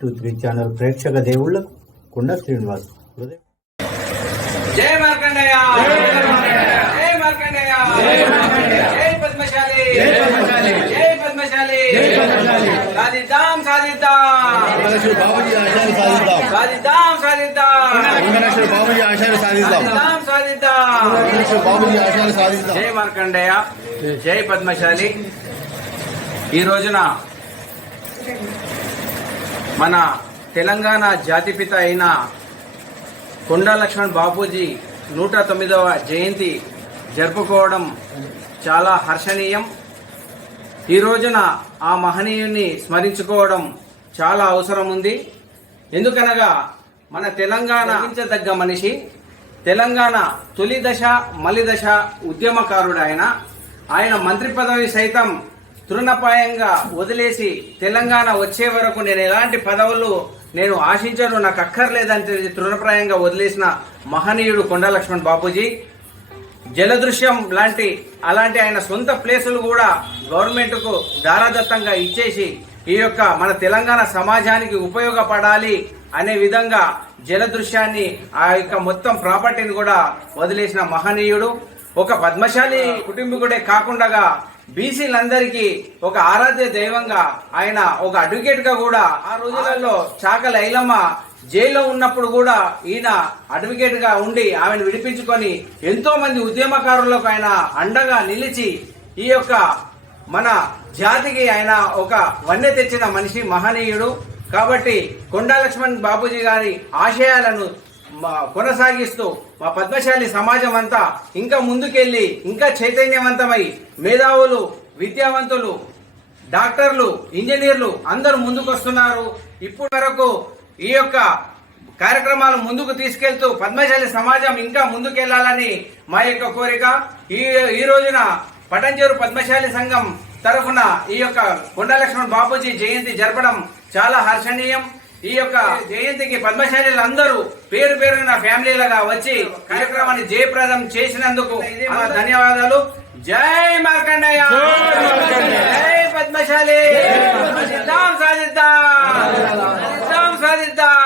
623 channel ప్రేక్షక దేవుళ్లకు కొండ శ్రీనివాస్ జై మార్కండేయ జై మార్కండేయ జై పద్మశాలి జై పద్మశాలి సాధిద్దాం బాబుజీ ఆశయాలు సాధిద్దాం సాధిద్దాం సాధిద్దాం బాబుజీ ఆశయాలు సాధిద్దాం బాబుజీ ఆశయాలు సాధిద్దాం. జై మార్కండేయ జై పద్మశాలి. ఈ రోజున మన తెలంగాణ జాతిపిత అయిన కొండా లక్ష్మణ్ బాపూజీ 109వ జయంతి జరుపుకోవడం చాలా హర్షణీయం. ఈ రోజున ఆ మహనీయుని స్మరించుకోవడం చాలా అవసరం ఉంది. ఎందుకనగా మన తెలంగాణ ఊహించదగ్గ మనిషి, తెలంగాణ తొలి దశ మలి దశ ఉద్యమకారుడు. ఆయన మంత్రి పదవి సైతం తృణప్రాయంగా వదిలేసి తెలంగాణ వచ్చే వరకు నేను ఎలాంటి పదవులు నేను ఆశించను, నాకు అక్కర్లేదని తృణప్రాయంగా వదిలేసిన మహనీయుడు కొండా లక్ష్మణ్ బాపూజీ. జలదృశ్యం అలాంటి ఆయన సొంత ప్లేసులు కూడా గవర్నమెంట్కు దారాదత్తంగా ఇచ్చేసి ఈ యొక్క మన తెలంగాణ సమాజానికి ఉపయోగపడాలి అనే విధంగా జలదృశ్యాన్ని ఆ యొక్క మొత్తం ప్రాపర్టీని కూడా వదిలేసిన మహనీయుడు. ఒక పద్మశాలి కుటుంబీకుడే కాకుండా బీసీలందరికీ ఒక ఆరాధ్య దైవంగా ఆయన ఒక అడ్వకేట్ గా కూడా ఆ రోజులలో చాకలి ఐలమ్మ జైల్లో ఉన్నప్పుడు కూడా ఈయన అడ్వకేట్ గా ఉండి ఆమెను విడిపించుకొని ఎంతో మంది ఉద్యమకారులకు ఆయన అండగా నిలిచి ఈ యొక్క మన జాతికి ఆయన ఒక వన్నె తెచ్చిన మనిషి, మహనీయుడు. కాబట్టి కొండా లక్ష్మణ్ బాపూజీ గారి ఆశయాలను కొనసాగిస్తూ మా పద్మశాలి సమాజం అంతా ఇంకా ముందుకెళ్లి ఇంకా చైతన్యవంతమై మేధావులు, విద్యావంతులు, డాక్టర్లు, ఇంజనీర్లు అందరూ ముందుకొస్తున్నారు. ఇప్పటి వరకు ఈ యొక్క కార్యక్రమాలు ముందుకు తీసుకెళ్తూ పద్మశాలి సమాజం ఇంకా ముందుకెళ్లాలని మా యొక్క కోరిక. ఈ రోజున పటంచేరు పద్మశాలి సంఘం తరఫున ఈ యొక్క కొండా లక్ష్మణ్ బాపూజీ జయంతి జరపడం చాలా హర్షణీయం. ఈ యొక్క జయంతికి పద్మశాలీలు అందరూ పేరు పేరున ఫ్యామిలీలుగా వచ్చి కార్యక్రమాన్ని జయప్రదం చేసినందుకు మా ధన్యవాదాలు. జై మార్కండేయ జై పద్మశాలి. సాధిద్దాం సాధిద్దాం సాధిద్దాం.